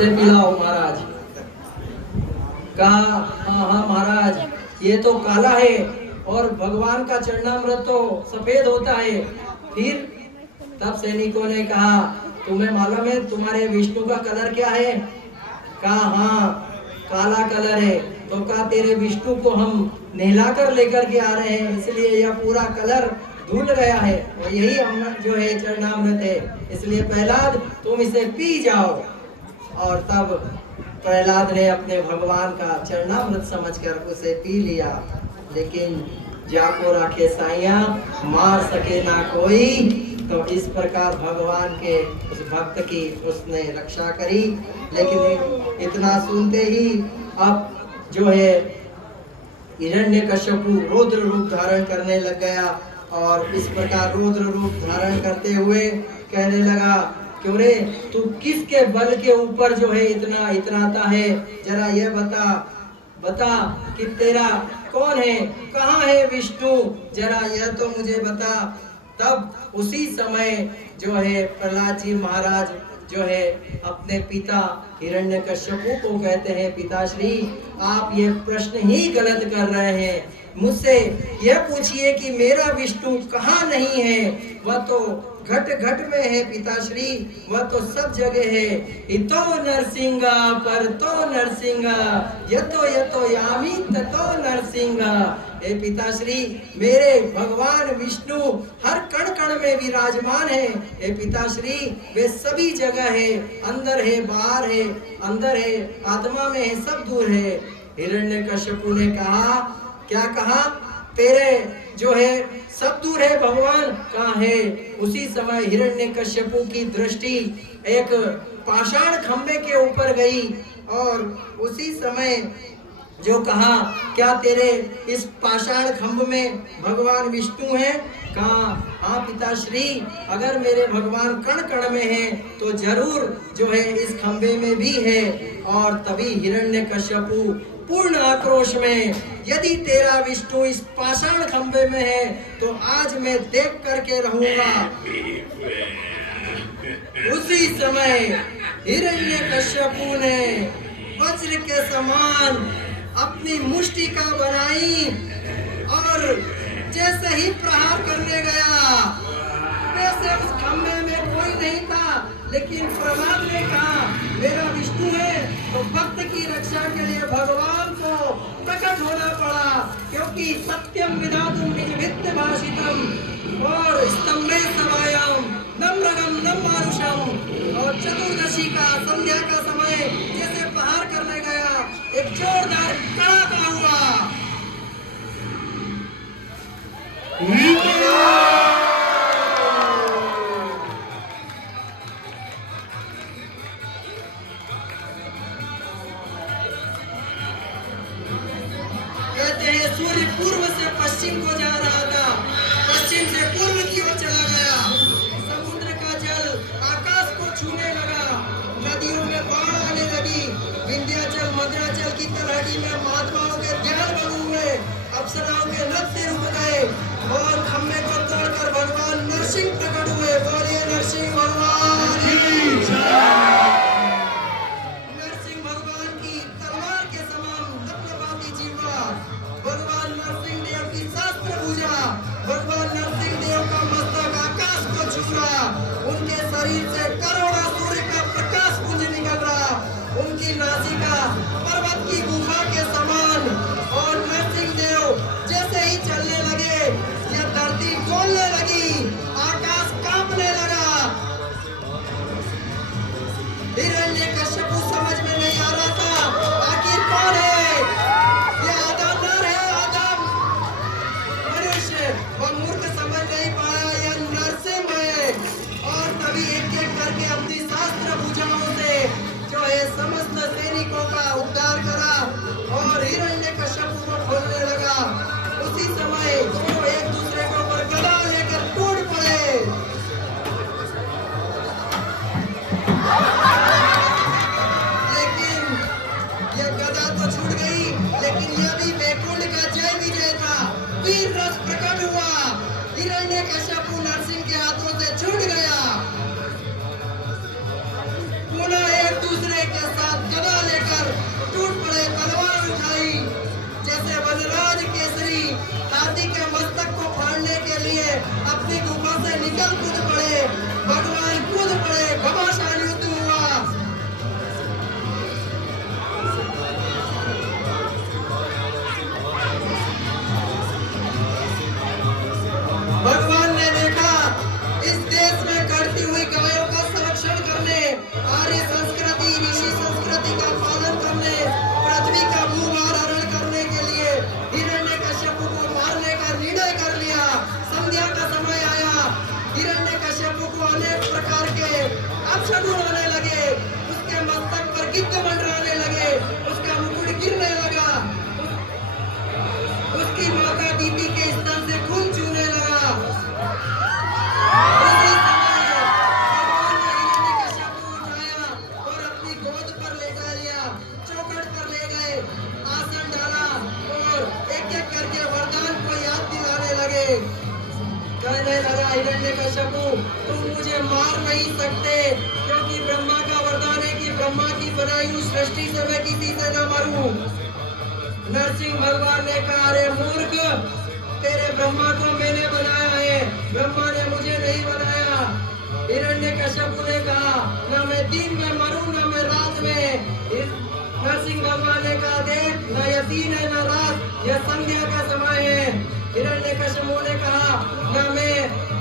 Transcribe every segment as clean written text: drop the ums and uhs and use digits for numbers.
इसे पिलाओ महाराज। कहा हाँ महाराज, ये तो काला है और भगवान का चरणामृत तो सफेद होता है। फिर तब सैनिकों ने कहा तुम्हें मालूम है तुम्हारे विष्णु का कलर क्या है? कहा हाँ काला कलर है। तो कहा तेरे विष्णु को हम नहलाकर लेकर के आ रहे हैं, इसलिए यह पूरा कलर धुल गया है और यही हम जो है चरणामृत है, इसलिए प्रहलाद तुम इसे पी जाओ। और तब प्रहलाद ने अपने भगवान का चरणामृत समझकर उसे पी लिया। लेकिन जाको राखे साइया मार सके ना कोई, तो इस प्रकार भगवान के उस भक्त की उसने रक्षा करी। लेकिन इतना सुनते ही अब जो है हिरण्यकश्यपु रौद्र रूप धारण करने लग गया और इस प्रकार रौद्र रूप धारण करते हुए कहने लगा क्यों रे तू किसके बल के ऊपर जो है इतना इतराता है, जरा यह बता कि तेरा कौन है, कहाँ है विष्णु, जरा यह तो मुझे बता। तब उसी समय जो है प्रहलाद जी महाराज जो है अपने पिता हिरण्यकश्यपु को कहते हैं पिताश्री आप ये प्रश्न ही गलत कर रहे हैं, मुझसे यह पूछिए कि मेरा विष्णु कहाँ नहीं है, वह तो घट घट में है पिताश्री, वह तो सब जगह है। इतो नरसिंगा पर तो नरसिंगा यतो यतो यामी ततो नरसिंगा। हे पिताश्री मेरे भगवान विष्णु हर कण कण में विराजमान है। हे पिताश्री वे सभी जगह है, अंदर है बाहर है, अंदर है आत्मा में है, सब दूर है। हिरण्यकश्यपु ने कहा क्या कहा, तेरे जो है सब दूर है भगवान कहाँ है। उसी समय हिरण्यकश्यपु की दृष्टि एक पाषाण खंभे के ऊपर गई और उसी समय जो कहा क्या तेरे इस पाषाण खंभ में भगवान विष्णु हैं? कहा हाँ पिताश्री अगर मेरे भगवान कण कण में हैं तो जरूर जो है इस खंभे में भी है। और तभी हिरण्यकश्यपु पूर्ण आक्रोश में यदि तेरा विष्णु इस पाषाण खंभे में है तो आज मैं देख करके रहूंगा। उसी समय हिरण्यकश्यपु ने वज्र के समान अपनी मुष्टिका बनाई और जैसे ही प्रहार करने गया वैसे उस खंभे में कोई नहीं था, लेकिन प्रहलाद ने कहा मेरा विष्णु है तो भक्त की रक्षा के लिए भगवान को प्रकट होना पड़ा, क्योंकि सत्यम विधातुम निजभित्त भाषितम और स्तंभे सभायाम नम्रगम नम्मारुषम। और चतुर्दशी का संध्या का समय जैसे प्रहार करने गया एक जोरदार कड़ाका हुआ। कहते हैं सूर्य पूर्व से पश्चिम को जा रहा था, पश्चिम से पूर्व की ओर चला गया। समुद्र का जल आकाश को छूने लगा, नदियों में बाढ़ आने लगी, विंध्याचल मद्राचल की तलहटी में महात्माओं के ध्यान बन हुए, अप्सराओं के नृत्य रुक गए और खम्भे को तोड़कर भगवान नरसिंह प्रकट हुए। बोलिए नरसिंह भगवान की जय। नरसिंह भगवान की तलवार के समान लपलपाती जीवा, भगवान नरसिंह देव की शास्त्र के साथ गदा लेकर टूट पड़े, तलवार उठाई। जैसे वनराज केसरी हाथी के मस्तक को फाड़ने के लिए अपनी गुफा से निकल कूद पड़े, भगवान कूद पड़े, घमासान युद्ध हुआ। भगवान ने देखा इस देश में कटती हुई गायों का संरक्षण करने, आर्य संस्कृति ऋषि संस्कृति का पालन करने, पृथ्वी का भूभार हरण करने के लिए हिरण्यकश्यप को मारने का निर्णय कर लिया। संध्या का समय आया, हिरण्यकश्यप को अनेक प्रकार के अपशकुन होने लगे, उसके मस्तक पर गिद्ध मंडराने लगे, उसका मुकुट गिरने लगा, उसकी माता दीदी के स्तन से खून चूने लगा। उसी समय भगवान ने हिरण्यकश्यप को उठाया और अपनी गोद पर लेटा लिया, चौखट पर ले गए, आसन डाला और एक एक करके वरदान को याद दिलाने लगे। कहने लगा हिरण्यकश्यप, तुम मुझे मार नहीं सकते, क्योंकि ब्रह्मा का वरदान है कि ब्रह्मा की बनाई हुई सृष्टि से मैं किसी से न मरूं। नरसिंह भगवान ने कहा, अरे मूर्ख, तेरे ब्रह्मा को मैंने बनाया है, ब्रह्मा ने मुझे नहीं बनाया। हिरण्यकश्यप ने कहा, न मैं दिन में मरूं न मैं रात में। नरसिंह भगवान ने कहा, देख, न यह दिन है न रात, यह संध्या का समय है। हिरण्यकश्यप ने कहा, न मैं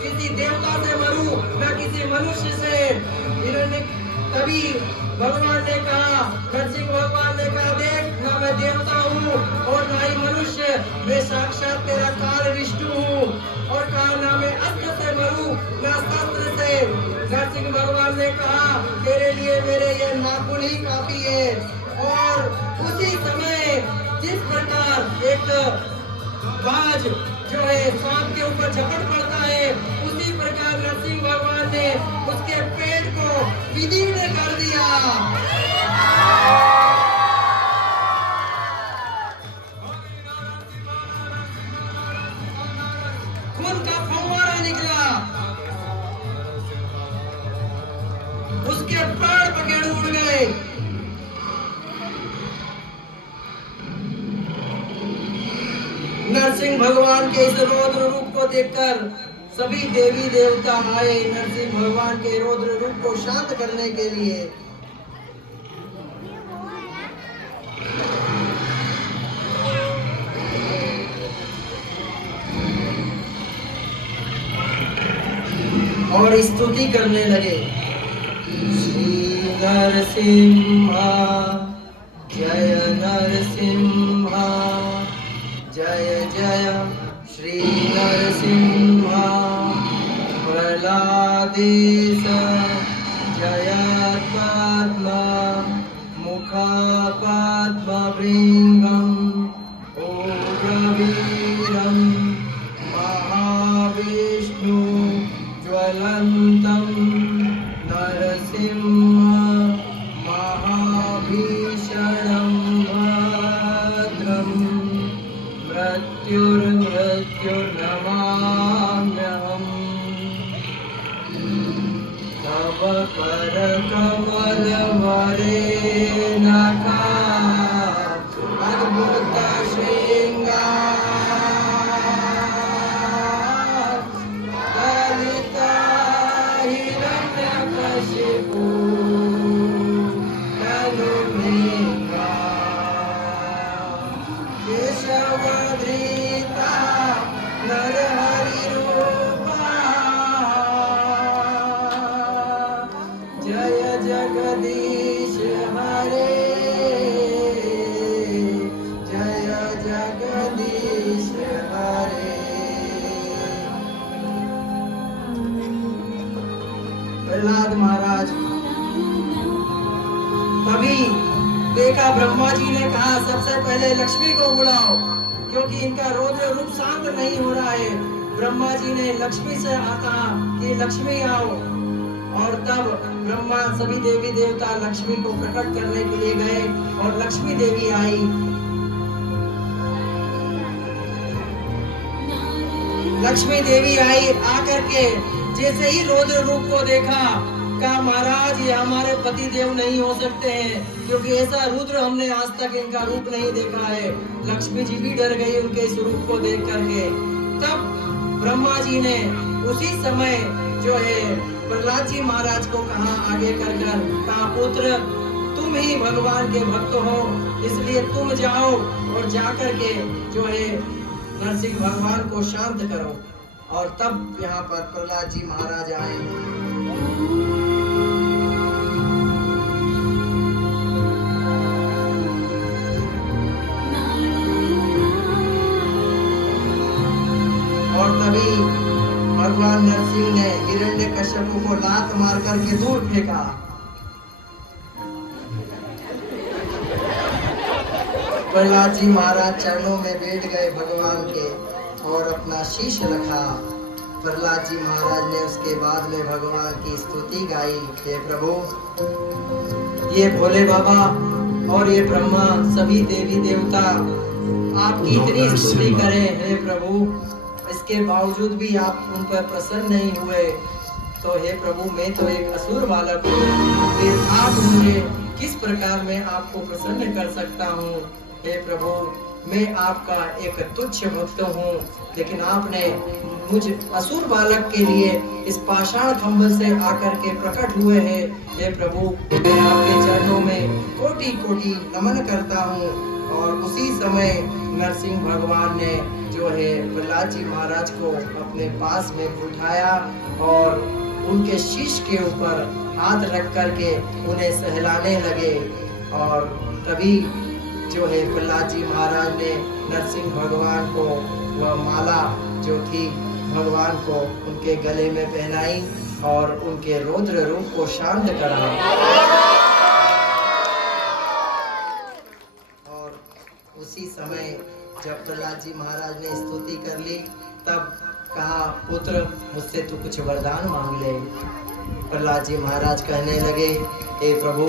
किसी देवता से मरूं न किसी मनुष्य से। तभी भगवान ने कहा, नरसिंह भगवान ने कहा, देख, न मैं देवता हूँ और न ही मनुष्य, मैं साक्षात तेरा काल विष्णु हूँ। और कहा, न मैं अस्त्र से मरूं न शस्त्र से। नरसिंह भगवान ने कहा, तेरे लिए मेरे ये नाखून ही काफी है। और उसी समय जिस प्रकार एक बाज जो है सांप के ऊपर झपट पड़ता है, उसी प्रकार नरसिंह भगवान ने उसके पेट को विदीर्ण कर दिया। खून का फव्वारा निकला, उसके प्राण पखेड़ उड़ गए। नरसिंह भगवान के इस रौद्र रूप को देखकर सभी देवी देवता आए नरसिंह भगवान के रौद्र रूप को शांत करने के लिए। और स्तुति करने लगे, श्री नरसिम्हा जय नरसिम्हा, जय जय श्री नरसिम्हा। प्रहलादेश जय पद्म मुखा पद्म भृंगम उग्रवीरम महाविष्णु ज्वलंतम नरसिंह महाभीषणं भद्रं मृत्युर्नमाम्यहम्। तव करकमलवरेणका अद्भुत श्रृंगार ललिता हिरण्यकशिपु तनुमेका केशवधृता नरहरिरूपा। जय जगदीश हरे, जय जगदीश हरे। प्रहलाद महाराज तभी देखा, ब्रह्मा जी ने कहा, सबसे पहले लक्ष्मी को बुलाओ, क्योंकि इनका रौद्र रूप शांत नहीं हो रहा है। ब्रह्मा जी ने लक्ष्मी से कहा कि लक्ष्मी आओ, और तब ब्रह्मा सभी देवी देवता लक्ष्मी को प्रकट करने के लिए गए और लक्ष्मी देवी आई। लक्ष्मी देवी आई, आकर के जैसे ही रौद्र रूप को देखा, कहा महाराज ये हमारे पति देव नहीं हो सकते हैं, क्योंकि ऐसा रुद्र हमने आज तक इनका रूप नहीं देखा है। लक्ष्मी जी भी डर गई उनके इस रूप को देख करके। तब ब्रह्मा जी ने उसी समय जो है प्रहलाद जी महाराज को कहा आगे कर कहा पुत्र तुम ही भगवान के भक्त हो, इसलिए तुम जाओ और जाकर के जो है नरसिंह भगवान को शांत करो। और तब यहाँ पर प्रहलाद जी महाराज आए। और तभी भगवान नरसिंह ने हिरण्यकश्यप को लात मार करके दूर फेंका। प्रहलाद जी महाराज चरणों में बैठ गए भगवान के और अपना शीश रखा। प्रहलाद जी महाराज ने उसके बाद में भगवान की स्तुति गाई। हे प्रभु, ये भोले बाबा और ये ब्रह्मा सभी देवी देवता आपकी इतनी स्तुति करें हे प्रभु, इसके बावजूद भी आप उन पर प्रसन्न नहीं हुए। तो हे प्रभु, मैं तो एक असुर बालक हूँ, फिर आप मुझे किस प्रकार मैं आपको प्रसन्न कर सकता हूँ। हे प्रभु, मैं आपका एक तुच्छ भक्त हूँ, लेकिन आपने मुझ असुर बालक के लिए इस पाषाण खंभन से आकर के प्रकट हुए हैं। हे प्रभु, मैं आपके चरणों में कोटि कोटि नमन करता हूँ। और उसी समय नरसिंह भगवान ने जो है प्रहलाद जी महाराज को अपने पास में उठाया और उनके शीश के ऊपर हाथ रख करके उन्हें सहलाने लगे। और तभी जो है प्रहलाद जी महाराज ने नरसिंह भगवान को वह माला जो थी भगवान को उनके गले में पहनाई और उनके रौद्र रूप को शांत करा। और उसी समय जब प्रहलाद जी महाराज ने स्तुति कर ली, तब कहा पुत्र मुझसे तू कुछ वरदान मांग ले। प्रहलाद जी महाराज कहने लगे, हे प्रभु,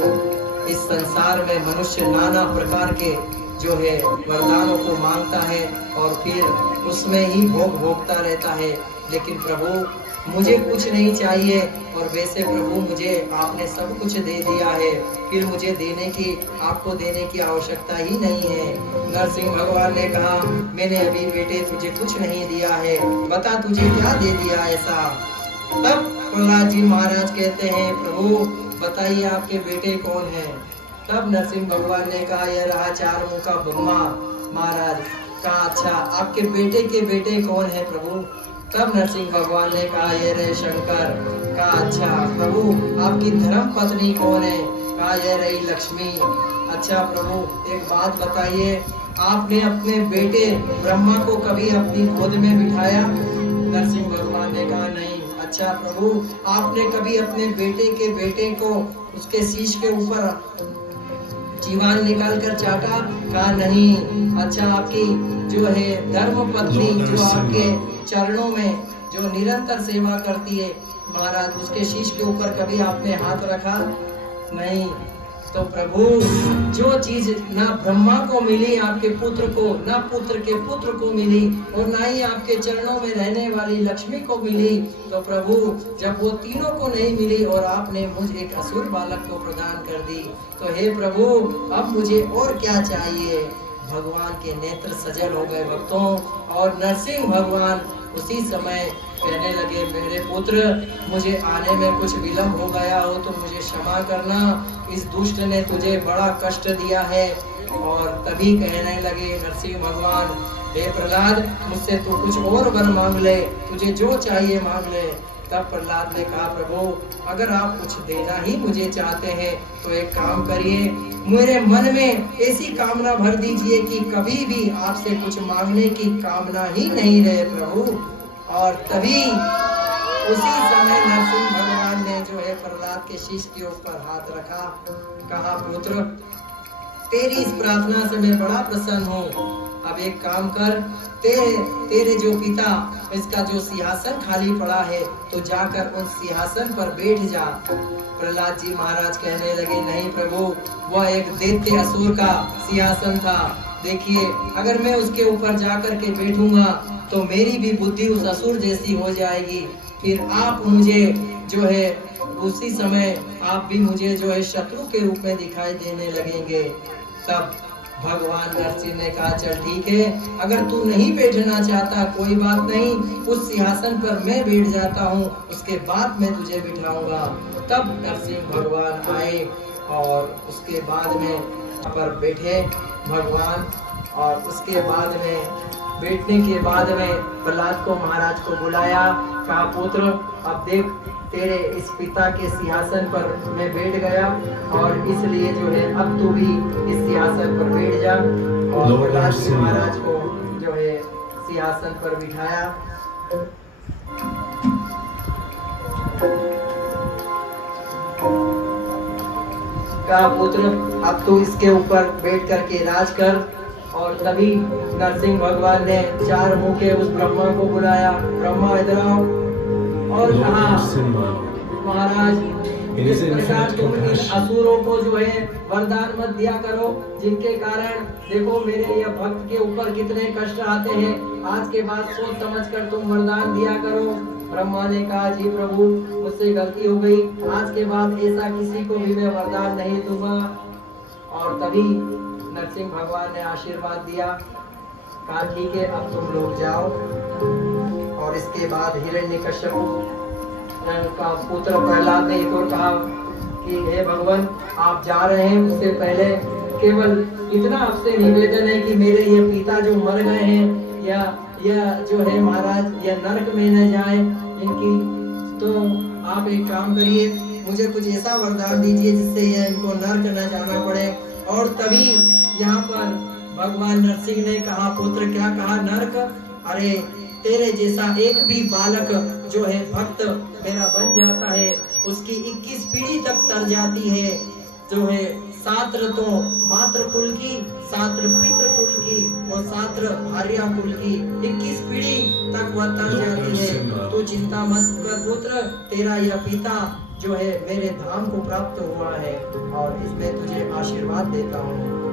इस संसार में मनुष्य नाना प्रकार के जो है वरदानों को मांगता है और फिर उसमें ही भोग भोगता रहता है, लेकिन प्रभु मुझे कुछ नहीं चाहिए। और वैसे प्रभु मुझे आपने सब कुछ दे दिया है, फिर मुझे आपको देने की आवश्यकता ही नहीं है। नरसिंह भगवान ने कहा, मैंने अभी बेटे तुझे कुछ नहीं दिया है, बता तुझे क्या दे दिया ऐसा। तब प्रहलाद जी महाराज कहते हैं, प्रभु बताइए आपके बेटे कौन है। तब नरसिंह भगवान ने कहा, यह रहा चार मुंह का ब्रह्मा। महाराज कहा, अच्छा आपके बेटे के बेटे कौन है प्रभु। तब नरसिंह भगवान ने कहा, ये रहे शंकर। कहा, अच्छा प्रभु आपकी धर्म पत्नी कौन है। कहा, यह रही लक्ष्मी। अच्छा प्रभु एक बात बताइए, आपने अपने बेटे ब्रह्मा को कभी अपनी गोद में बिठाया। नरसिंह भगवान ने कहा, नहीं। अच्छा प्रभु आपने कभी अपने बेटे के बेटे को उसके शीश के ऊपर जीवान निकाल कर चाटा। कहा, नहीं। अच्छा आपकी जो है धर्म पत्नी जो आपके चरणों में जो निरंतर सेवा करती है महाराज, उसके शीश के ऊपर कभी आपने हाथ रखा। नहीं। तो प्रभु जो चीज ना ब्रह्मा को मिली आपके पुत्र को, ना पुत्र के पुत्र को मिली, और ना ही आपके चरणों में रहने वाली लक्ष्मी को मिली, तो प्रभु जब वो तीनों को नहीं मिली और आपने मुझ एक असुर बालक को प्रदान कर दी, तो हे प्रभु अब मुझे और क्या चाहिए। भगवान के नेत्र सजल हो गए भक्तों। और नरसिंह भगवान उसी समय कहने लगे, मेरे पुत्र मुझे आने में कुछ विलंब हो गया हो तो मुझे क्षमा करना, इस दुष्ट ने तुझे बड़ा कष्ट दिया है। और तभी कहने लगे नरसिंह भगवान, हे प्रहलाद मुझसे तू कुछ और वर मांग ले, तुझे जो चाहिए मांग ले। तब प्रहलाद ने कहा, प्रभु अगर आप कुछ देना ही मुझे चाहते हैं तो एक काम करिए, मेरे मन में ऐसी कामना भर दीजिए कि कभी भी आपसे कुछ मांगने की कामना ही नहीं रहे प्रभु। और तभी उसी समय नरसिंह भगवान ने जो है प्रहलाद के शीश के ऊपर हाथ रखा। कहा, पुत्र तेरी इस प्रार्थना से मैं बड़ा प्रसन्न हूँ। अब एक काम कर, तेरे जो पिता इसका जो सिंहासन खाली पड़ा है तो जाकर उन सिंहासन पर बैठ जा। प्रहलाद जी महाराज कहने लगे, नहीं प्रभु वह एक दैत्य असुर का सिंहासन था, देखिए अगर मैं उसके ऊपर जाकर के बैठूंगा तो मेरी भी बुद्धि उस असुर जैसी हो जाएगी, फिर आप मुझे जो है उसी समय आप भी मुझे जो है शत्रु के रूप में दिखाई देने लगेंगे। तब भगवान नरसिंह ने कहा, चल ठीक है, अगर तू नहीं बैठना चाहता कोई बात नहीं, उस सिंहासन पर मैं बैठ जाता हूँ, उसके बाद मैं तुझे बिठाऊंगा। तब नरसिंह भगवान आए और उसके बाद में यहाँ पर बैठे भगवान, और उसके बाद में बैठने के बाद में प्रहलाद को महाराज को बुलाया, कहा पुत्र अब देख तेरे इस पिता के सिंहासन पर मैं बैठ गया, और इसलिए जो है अब तू भी इस सिंहासन पर बैठ जा। और प्रहलाद जी महाराज को जो है सिंहासन पर बिठाया। कहा पुत्र अब तू इसके ऊपर बैठ करके राज कर। और तभी नरसिंह भगवान ने चार मुंह के उस ब्रह्मा को बुलाया, ब्रह्मा इधर आओ, और कहा महाराज इस प्रकार तुम इन असुरों को जो है वरदान मत दिया करो, जिनके कारण देखो मेरे यह भक्त के ऊपर कितने कष्ट आते हैं, आज के बाद सोच समझ कर तुम वरदान दिया करो। ब्रह्मा ने कहा जी प्रभु मुझसे गलती हो गई, आज के बाद ऐसा किसी को भी मैं वरदान नहीं दूंगा। और तभी नरसिंह भगवान ने आशीर्वाद दिया, कहा ठीक है अब तुम लोग जाओ। और इसके बाद हिरण्यकश्यप का पुत्र प्रहलाद ने एक और कहा कि हे भगवान आप जा रहे हैं, उससे पहले केवल इतना आपसे निवेदन है कि मेरे ये पिता जो मर गए हैं या जो है महाराज या नरक में न जाए इनकी, तो आप एक काम करिए मुझे कुछ ऐसा वरदान दीजिए जिससे ये इनको नरक न जाना पड़े। और तभी यहाँ पर भगवान नरसिंह ने कहा पुत्र क्या कहा नरक, अरे तेरे जैसा एक भी बालक जो है भक्त मेरा बन जाता है उसकी 21 पीढ़ी तक तर जाती है, जो है 7 तो मातृ कुल की, 7 पितृ कुल की और 7 भार्या कुल की 21 पीढ़ी तक वह तर जाती है। तो चिंता मत कर पुत्र, तेरा यह पिता जो है मेरे धाम को प्राप्त हुआ है और इसमें तुझे आशीर्वाद देता हूँ।